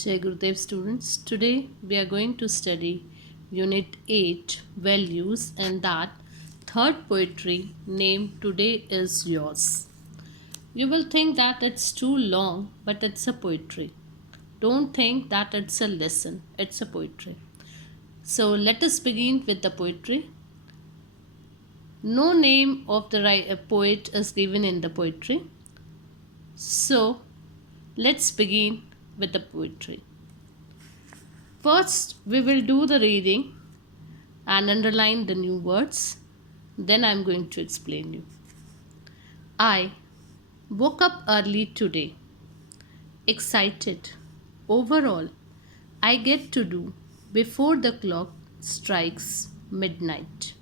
Jai Gurudev students, today we are going to study Unit 8 Values and that third poetry named Today is Yours. You will think that it's too long, but it's a poetry. Don't think that it's a lesson, it's a poetry. So let us begin with the poetry. No name of the poet is given in the poetry. So let's begin with the poetry. First, we will do the reading and underline the new words. Then I'm going to explain you. I woke up early today, excited. Overall, I get to do before the clock strikes midnight.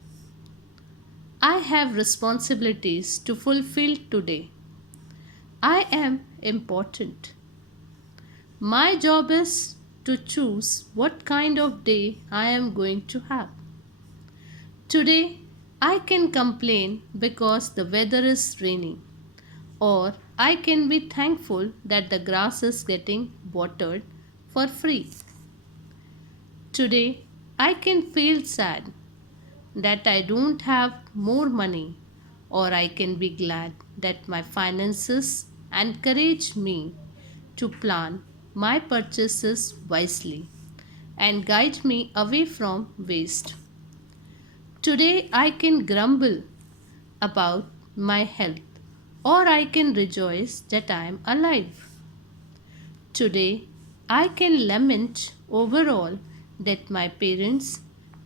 I have responsibilities to fulfill today. I am important. My job is to choose what kind of day I am going to have. Today, I can complain because the weather is rainy, or I can be thankful that the grass is getting watered for free. Today, I can feel sad that I don't have more money, or I can be glad that my finances encourage me to plan my purchases wisely and guide me away from waste. Today I can grumble about my health, or I can rejoice that I am alive. Today I can lament overall that my parents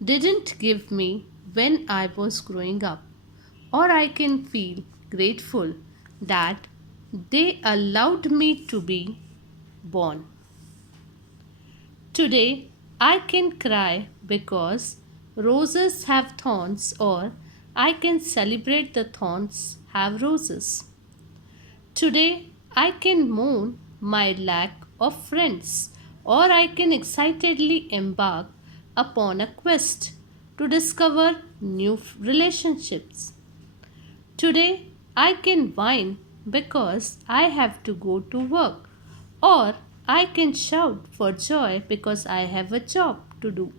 didn't give me when I was growing up, or I can feel grateful that they allowed me to be born. Today I can cry because roses have thorns, or I can celebrate the thorns have roses. Today I can mourn my lack of friends, or I can excitedly embark upon a quest to discover new relationships. Today I can whine because I have to go to work, or I can shout for joy because I have a job to do.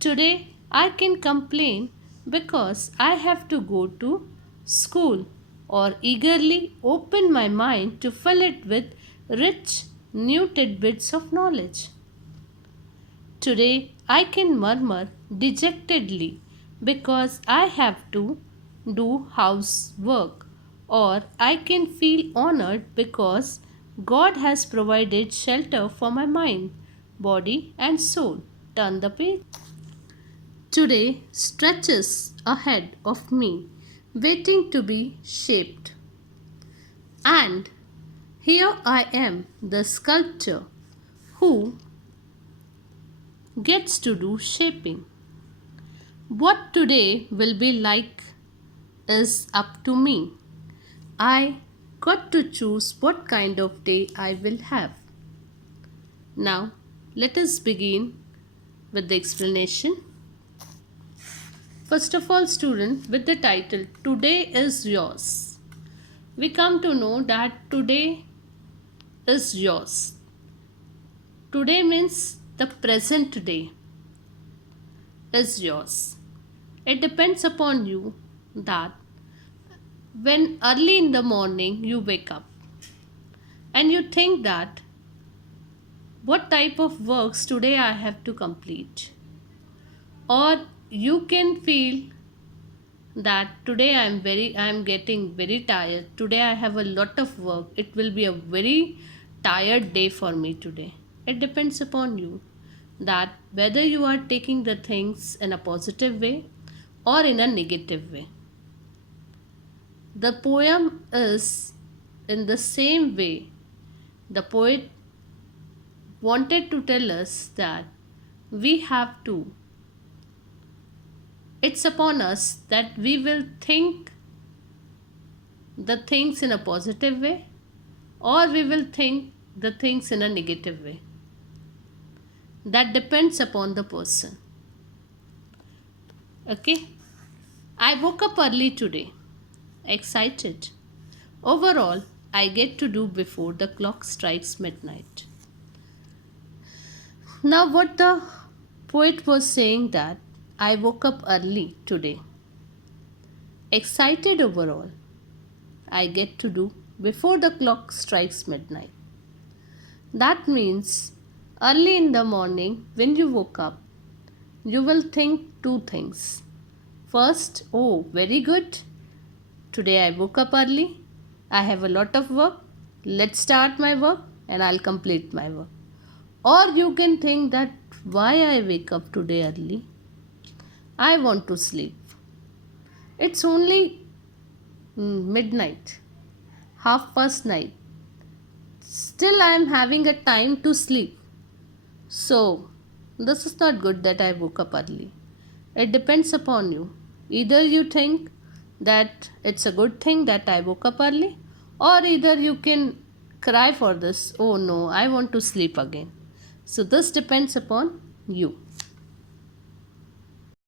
Today I can complain because I have to go to school, or eagerly open my mind to fill it with rich new tidbits of knowledge. Today I can murmur dejectedly because I have to do housework, or I can feel honored because God has provided shelter for my mind, body, and soul. Turn the page. Today stretches ahead of me, waiting to be shaped. And here I am, the sculptor, who gets to do shaping. What today will be like is up to me. I got to choose what kind of day I will have. Now, let us begin with the explanation. First of all, student, with the title Today is Yours, we come to know that today is yours. Today means the present day is yours. It depends upon you that when early in the morning you wake up and you think that what type of works today I have to complete, or you can feel that today I am getting very tired, today I have a lot of work, it will be a very tired day for me today. It depends upon you that whether you are taking the things in a positive way or in a negative way. The poem is in the same way. The poet wanted to tell us that we have to, it's upon us that we will think the things in a positive way, or we will think the things in a negative way. That depends upon the person. Okay? I woke up early today, excited. Overall, I get to do before the clock strikes midnight. Now, what the poet was saying that I woke up early today, excited overall. I get to do before the clock strikes midnight. That means early in the morning when you woke up, you will think two things. First, oh, very good. Today I woke up early. I have a lot of work. Let's start my work and I'll complete my work. Or you can think that why I wake up today early? I want to sleep. It's only midnight, half past night. Still, I am having a time to sleep. So, this is not good that I woke up early. It depends upon you. Either you think that it's a good thing that I woke up early, or either you can cry for this, oh no, I want to sleep again. So, this depends upon you.